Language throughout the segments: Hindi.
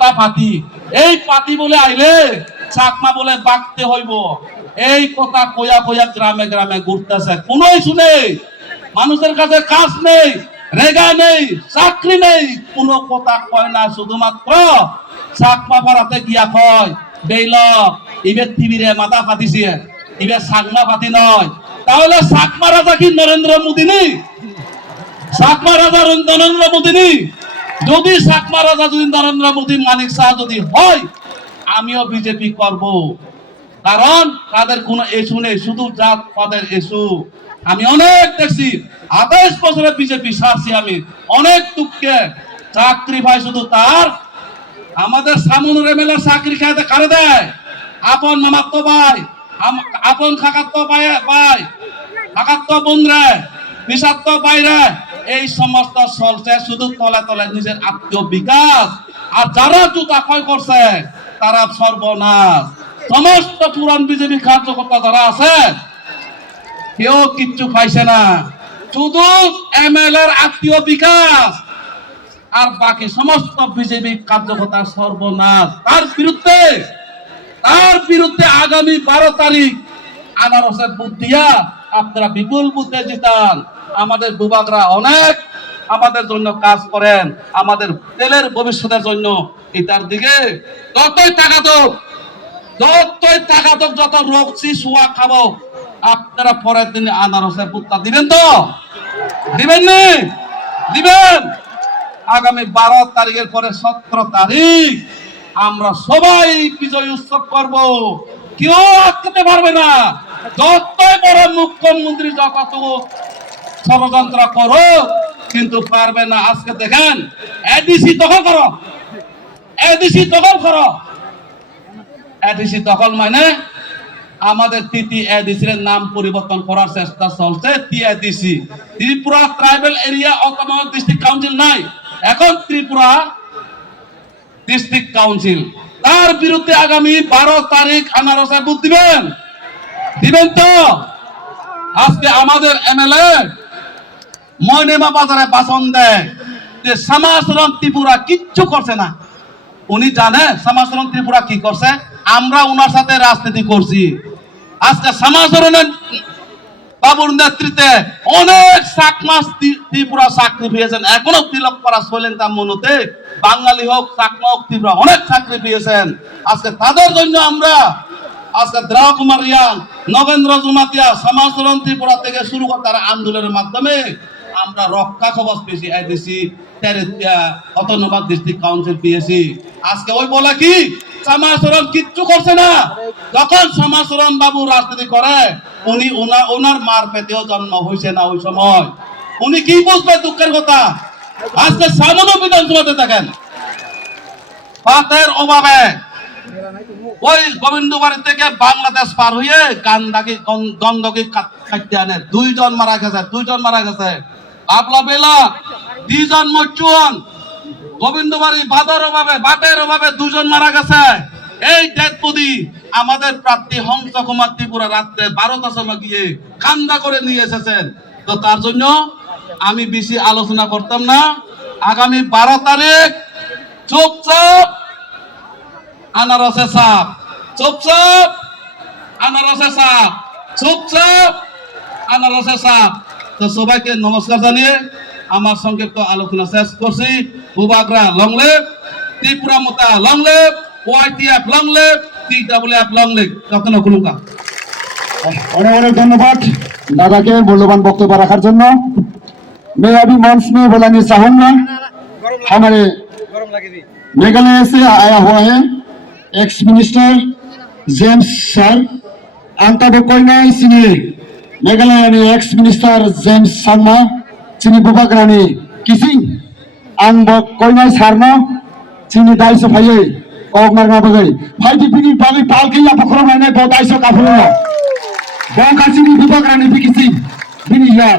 মাথা ফাতি, এই পাতি বলে আইলে চাকমা বলে বাঁকতে হইব, এই কথা কইয়া কইয়া গ্রামে গ্রামে ঘুরতেছে। কোনই শুনে মানুষের কাছে কাজ নেই, রেগা নেই, চাকরি নেই, কোনো কথা কয় না। শুধুমাত্র চাকমা পাড়াতে গিয়া কয় বেইলক ইবে টিভিরে মাথা ফাটিছে, ইবে চাকমা ফাটি নয়। তাহলে চাকমা রাজা কি নরেন্দ্র মোদী নেই? চাকমা রাজা নরেন্দ্র মোদী নেই? যদি চাকমা রাজা যদি নরেন্দ্র মোদী মানিক শাহ যদি হয়, আমিও বিজেপি করব। কারণ তাদের কোনো ইস্যু নেই, শুধু জাত পাতের ইস্যু। আমি অনেক দেখছি, 28 বছরে বিজেপি সারছি আমি, অনেক দুঃখে। চাকরি ভাই শুধু তার, আমাদের সামনের এমএলএ চাকরি খাইতে কারে দেয়? আপন মামাত্ম ভাই, আপন খাকাত্ম ভাই, খাকাত্ম বোনরে, বিষাক্ত বাইরে, এই সমস্ত চলছে শুধু তলে তলে নিজের আত্মীয় বিকাশ। আর যারা জুতা ক্ষয় করছে তারা সর্বনাশ। সমস্ত পুরান বিজেপি কার্যকর্তা যারা আছে কেউ কিচ্ছু পাইছে না, শুধু এমএলএর আত্মীয় বিকাশ, আর বাকি সমস্ত বিজেপি কার্যকর্তা সর্বনাশ। তার বিরুদ্ধে আগামী 12 তারিখ আনারসের বুথ দিয়া আপনারা বিপুল বুথে জিতান। আমাদের বুবাকরা অনেক আমাদের জন্য কাজ করেন, আমাদের তেলের ভবিষ্যতের জন্য। এটার দিকে যতই টাকা দোক, যত রোগছি শুয়া খাবো, আপনারা পরের দিনে আনারসের বুথটা দিবেন তো? দিবেন নি? দিবেন। আগামী 12 তারিখের পরে 17 তারিখ আমরা সবাই বিজয় উৎসব করব, কেউ আটকাতে পারবে না। যতই বড় মুখ্যমন্ত্রী যত ষড়যন্ত্র করো, কিন্তু পারবে না। আজকে দেখেন এডিসি দখল করো, এডিসি দখল করো, এডিসি দখল মানে আমাদের তিতি এডিসির নাম পরিবর্তন করার চেষ্টা চলছে। TADC, Tripura tribal area autonomous district council নাই, এখন ত্রিপুরা ডিস্ট্রিক্ট কাউন্সিল। তার বিরুদ্ধে আগামী 12 তারিখ আনারসে বুথ দিবেন, দিবেন তো? আজকে আমাদের এমএলএ ময়নেমা বাজারে ভাষণ দেয় যে সমাজরণ ত্রিপুরা কিচ্ছু করছে না। উনি জানে সমাজরণ ত্রিপুরা কি করছে? আমরা উনার সাথে রাজনীতি করছি। আজকে সমাজরণের বাবুর নেতৃত্বে অনেক চাকমা ত্রিপুরা চাকরি পেয়েছেন, এখনো তিলক করা চলেন তার মনতে। বাঙালি হোক, চাকমা হোক, ত্রিপুরা অনেক চাকরি পেয়েছেন। আজকে তাদের জন্য আমরা আজকে দ্রাও কুমার রিয়াং, নগেন্দ্র জুমাতিয়া, সমাজরণ ত্রিপুরা থেকে শুরু করে তারা আন্দোলনের মাধ্যমে আমরা রক্ষা কবচ পেয়েছি, এডিসি অটোনমাস ডিস্ট্রিক্ট কাউন্সিল পেয়েছি। আজকে ওই বলে কি সমাজরণ কিচ্ছু করছে না? যখন সমাজরণ বাবু রাজনীতি করে, উনি ওনার মার পেটেও জন্ম হয়েছে না ওই সময়, উনি কি বুঝবে দুঃখের কথা? আজকে সামনে বিধানসভাতে দেখেন পাতের অভাবে ওই গোবিন্দবাড়ি থেকে বাংলাদেশ পার হয়ে গন্ডকি কাটতে আনে 2 জন মারা গেছে। আপলা বেলা 2 জন মরচুন, গোবিন্দবাড়ি বাটের অভাবে 2 জন মারা গেছে। এই ডেড বডি আমাদের প্রার্থী হংস কুমার ত্রিপুরা রাত্রে 12টার সময় গিয়ে কান্দা করে নিয়ে এসেছেন। তো তার জন্য আমি বেশি আলোচনা করতাম না। আগামী 12 তারিখ চুপচাপ আনারসে সাপ, চুপচাপ আনারসে সাপ, চুপচাপ আনারসে সাপ। তো সবাইকে নমস্কার জানিয়ে আমার সংক্ষিপ্ত আলোচনা শেষ করছি। বুবাকরা long live, Tripura Motha long live, YTF long live, TWF long live. যতন কুলুকা। অনেক অনেক ধন্যবাদ দাদাকে মূল্যবান বক্তব্য রাখার জন্য। मैं अभी मंच में बुलाना चाहूंगा, हमारे मेघालय से आया हुआ है एक्स मिनिस्टर जेम्स सर। अंत कोई नहीं सिनी मेघालय ने एक्स मिनिस्टर जेम्स शर्मा चिनी बुबाग्रानी किसिंग आं कोई नहीं सारनो चिनी दाइसो भाई ओगनार ना बगै भाई दिपिनी बागै पालके या पखरो मैंने बहुत दाइसो काफुलो बहुत काचिनी बुबाग्रानी भी किसिंग बिनी यार।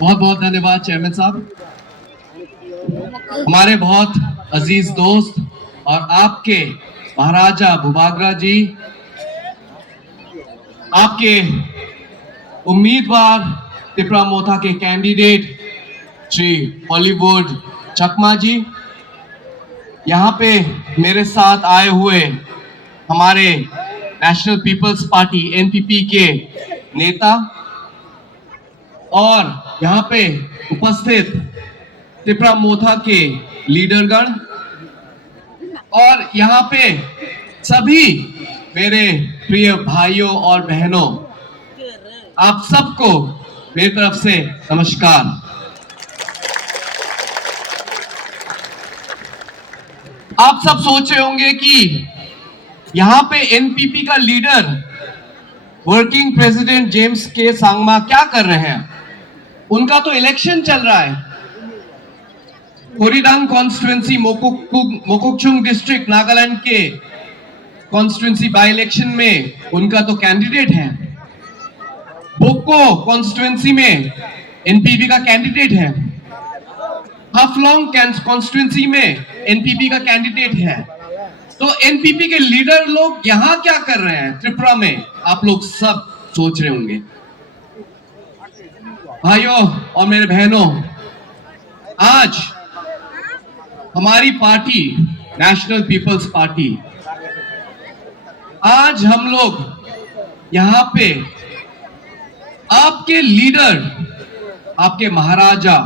बहुत बहुत धन्यवाद चेयरमैन साहब। हमारे बहुत अजीज दोस्त और आपके महाराजा भूभागरा जी, आपके उम्मीदवार त्रिपुरा मोथा के कैंडिडेट श्री हॉलीवुड चकमा जी, यहाँ पे मेरे साथ आए हुए हमारे नेशनल पीपल्स पार्टी एनपीपी के नेता और यहाँ पे उपस्थित त्रिपुरा मोथा के लीडरगण और यहाँ पे सभी मेरे प्रिय भाइयों और बहनों, आप सबको मेरी तरफ से नमस्कार। आप सब सोच रहे होंगे कि यहाँ पे एनपीपी का लीडर वर्किंग प्रेसिडेंट जेम्स के सांगमा क्या कर रहे हैं। उनका तो इलेक्शन चल रहा है। कोरीडांग कॉन्स्टिट्यूएंसी मोकोकचुंग डिस्ट्रिक्ट नागालैंड के कॉन्स्टिट्यूएंसी बाई इलेक्शन में उनका तो कैंडिडेट है। बोको कॉन्स्टिट्यूएंसी में एनपीपी का कैंडिडेट है। हाफलोंग कॉन्स्टिट्यूएंसी में एनपीपी का कैंडिडेट है। तो एनपीपी के लीडर लोग यहां क्या कर रहे हैं त्रिपुरा में, आप लोग सब सोच रहे होंगे। भाइयों और मेरे बहनों, आज हमारी पार्टी नेशनल पीपल्स पार्टी, आज हम लोग यहां पे आपके लीडर, आपके महाराजा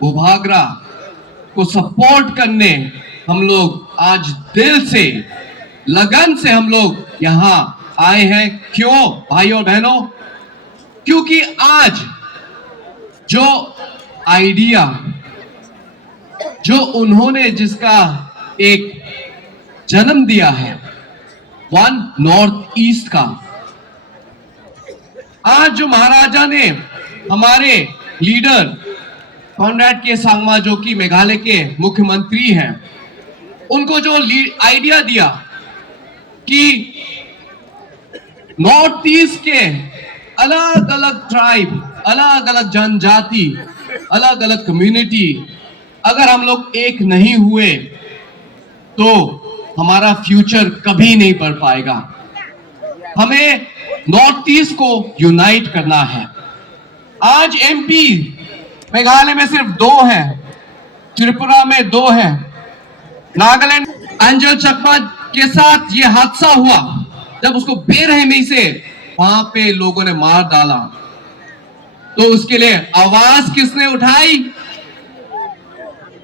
भूभागरा को सपोर्ट करने हम लोग आज दिल से, लगन से हम लोग यहां आए हैं। क्यों भाइयों बहनों? क्योंकि आज जो आइडिया, जो उन्होंने जिसका एक जन्म दिया है, वन नॉर्थ ईस्ट का, आज जो महाराजा ने हमारे लीडर कॉनरेड के सांगमा, जो कि मेघालय के मुख्यमंत्री हैं, उनको जो आइडिया दिया कि नॉर्थ ईस्ट के अलग अलग ट्राइब, अलग अलग जनजाति, अलग अलग कम्युनिटी, अगर हम लोग एक नहीं हुए तो हमारा फ्यूचर कभी नहीं बढ़ पाएगा। हमें नॉर्थ ईस्ट को यूनाइट करना है। आज एमपी मेघालय में सिर्फ 2 हैं, त्रिपुरा में 2 हैं। नागालैंड अंजल चकमा के साथ ये हादसा हुआ, जब उसको बेरहमी से वहां पे लोगों ने मार डाला, तो उसके लिए आवाज किसने उठाई?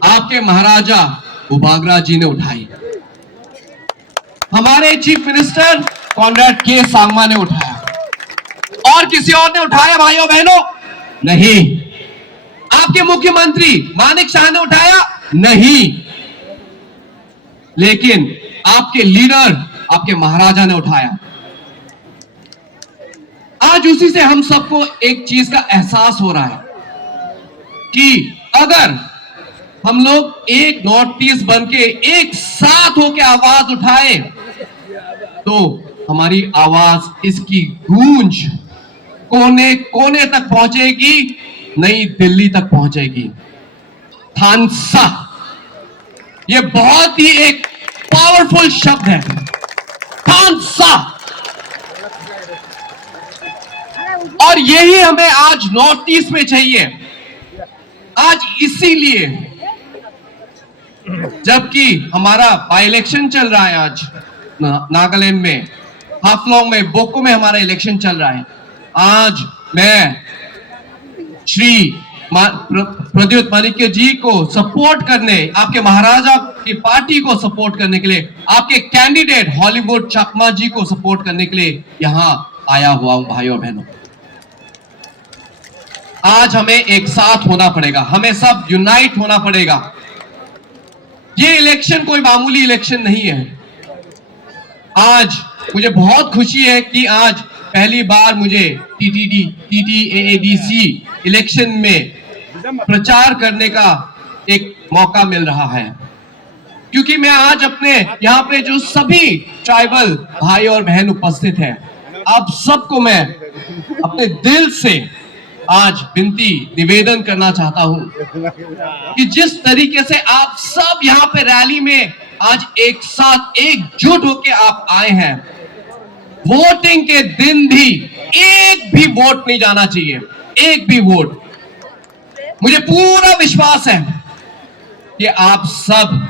आपके महाराजा भूभागरा जी ने उठाई। हमारे चीफ मिनिस्टर कॉनरेड के सांगमा ने उठाया। और किसी और ने उठाया भाइयों बहनों? नहीं। आपके मुख्यमंत्री मानिक शाह ने उठाया? नहीं। लेकिन आपके लीडर, आपके महाराजा ने उठाया। आज उसी से हम सबको एक चीज का एहसास हो रहा है कि अगर हम लोग एक नॉर्थ ईस्ट बन के एक साथ होकर आवाज उठाए तो हमारी आवाज, इसकी गूंज कोने कोने तक पहुंचेगी, नई दिल्ली तक पहुंचेगी। थानसा, ये बहुत ही एक पावरफुल शब्द है। थानसा, और यही हमें आज नॉर्थ ईस्ट में चाहिए। आज इसीलिए, जबकि हमारा बाई इलेक्शन चल रहा है, आज नागालैंड में, हाफलोंग में, बोको में हमारा इलेक्शन चल रहा है। आज मैं श्री प्रद्युत माणिक्य जी को सपोर्ट करने, आपके महाराजा की पार्टी को सपोर्ट करने के लिए, आपके कैंडिडेट हॉलीवुड चकमा जी को सपोर्ट करने के लिए यहां आया हुआ हूं। भाइयों बहनों, आज हमें एक साथ होना पड़ेगा, हमें सब यूनाइट होना पड़ेगा। ये इलेक्शन कोई मामूली इलेक्शन नहीं है। आज मुझे बहुत खुशी है कि आज पहली बार मुझे TTAADC इलेक्शन में प्रचार करने का एक मौका मिल रहा है, क्योंकि मैं आज अपने यहाँ पे जो सभी ट्राइबल भाई और बहन उपस्थित हैं, आप सबको मैं अपने दिल से आज विनती निवेदन करना चाहता हूं कि जिस तरीके से आप सब यहां पे रैली में आज एक साथ एकजुट होकर आप आए हैं, वोटिंग के दिन भी एक भी वोट नहीं जाना चाहिए, एक भी वोट। मुझे पूरा विश्वास है कि आप सब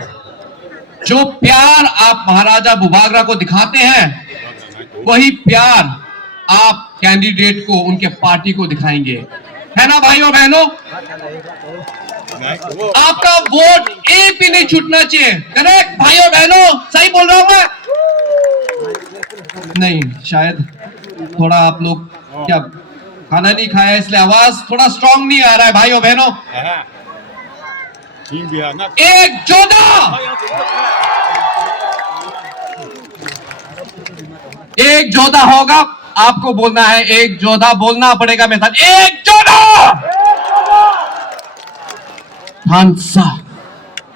जो प्यार आप महाराजा बुबागरा को दिखाते हैं, वही प्यार आप कैंडिडेट को, उनके पार्टी को दिखाएंगे, है ना भाइयों बहनों? आपका वोट एक भी नहीं छूटना चाहिए। करेक्ट भाइयों बहनों, सही बोल रहा हूं मैं? नहीं, शायद थोड़ा आप लोग क्या खाना नहीं खाया इसलिए आवाज थोड़ा स्ट्रांग नहीं आ रहा है भाइयों बहनों। एक जोधा, एक जोधा होगा, आपको बोलना है, एक जोधा बोलना पड़ेगा मेरे साथ, एक जोधा। थानसा,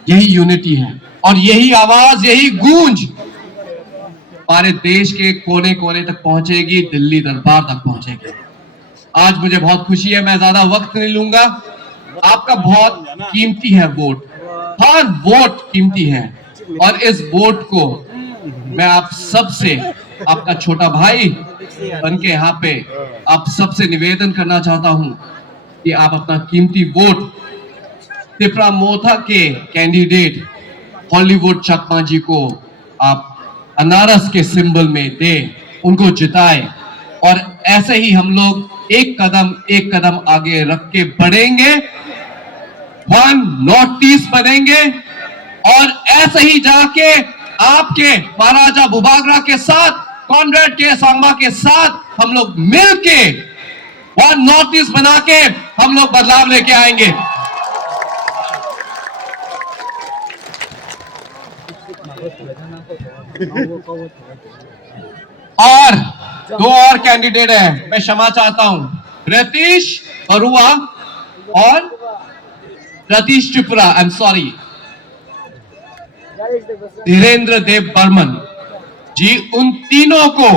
यही यूनिटी है और यही आवाज, यही गूंज हमारे देश के कोने कोने तक पहुंचेगी, दिल्ली दरबार तक पहुंचेगी। आज मुझे बहुत खुशी है, मैं ज्यादा वक्त नहीं लूंगा। आपका बहुत कीमती है वोट, हर वोट कीमती है और इस वोट को मैं आप सबसे, आपका छोटा भाई बन के यहाँ पे आप सबसे निवेदन करना चाहता हूं कि आप अपना कीमती वोट तिपरा मोथा के कैंडिडेट हॉलीवुड चकमा जी को आप अनारस के सिंबल में दे, उनको जिताए और ऐसे ही हम लोग एक कदम आगे रख के बढ़ेंगे, वन नॉर्थ ईस्ट बनेंगे और ऐसे ही जाके आपके महाराजा बुबागरा के साथ, कॉनरेड के सांबा के साथ हम लोग मिलके वन नॉर्थ ईस्ट बना के हम लोग बदलाव लेके आएंगे। और दो और कैंडिडेट हैं, मैं क्षमा चाहता हूं, रतीश बरुआ और Ratish Tripura, I am sorry, Dhirendra Dev Barman ji, उन तीनों को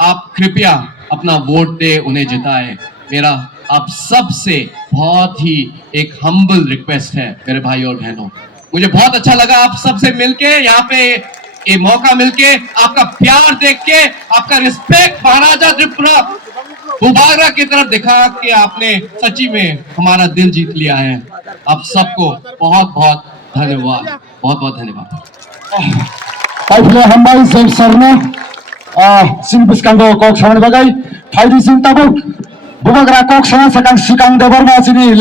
आप कृपया अपना वोट दे, उन्हें जिताए। मेरा आप सब से बहुत ही एक हम्बल रिक्वेस्ट है मेरे भाई और बहनों। मुझे बहुत अच्छा लगा आप सबसे मिलके, यहाँ पे ये मौका मिलके, आपका प्यार देख के, आपका रिस्पेक्ट महाराजा त्रिपुरा बुबागरा की तरफ दिखा के आपने सच्ची में हमारा दिल जीत लिया है। आप सबको बहुत बहुत धन्यवाद, बहुत बहुत धन्यवाद। Paipule hambai Zeb Sarna, sin biskango kok sama bagai, Faidi sin tabuk, bubagra kok sama sekang sikang debar masini.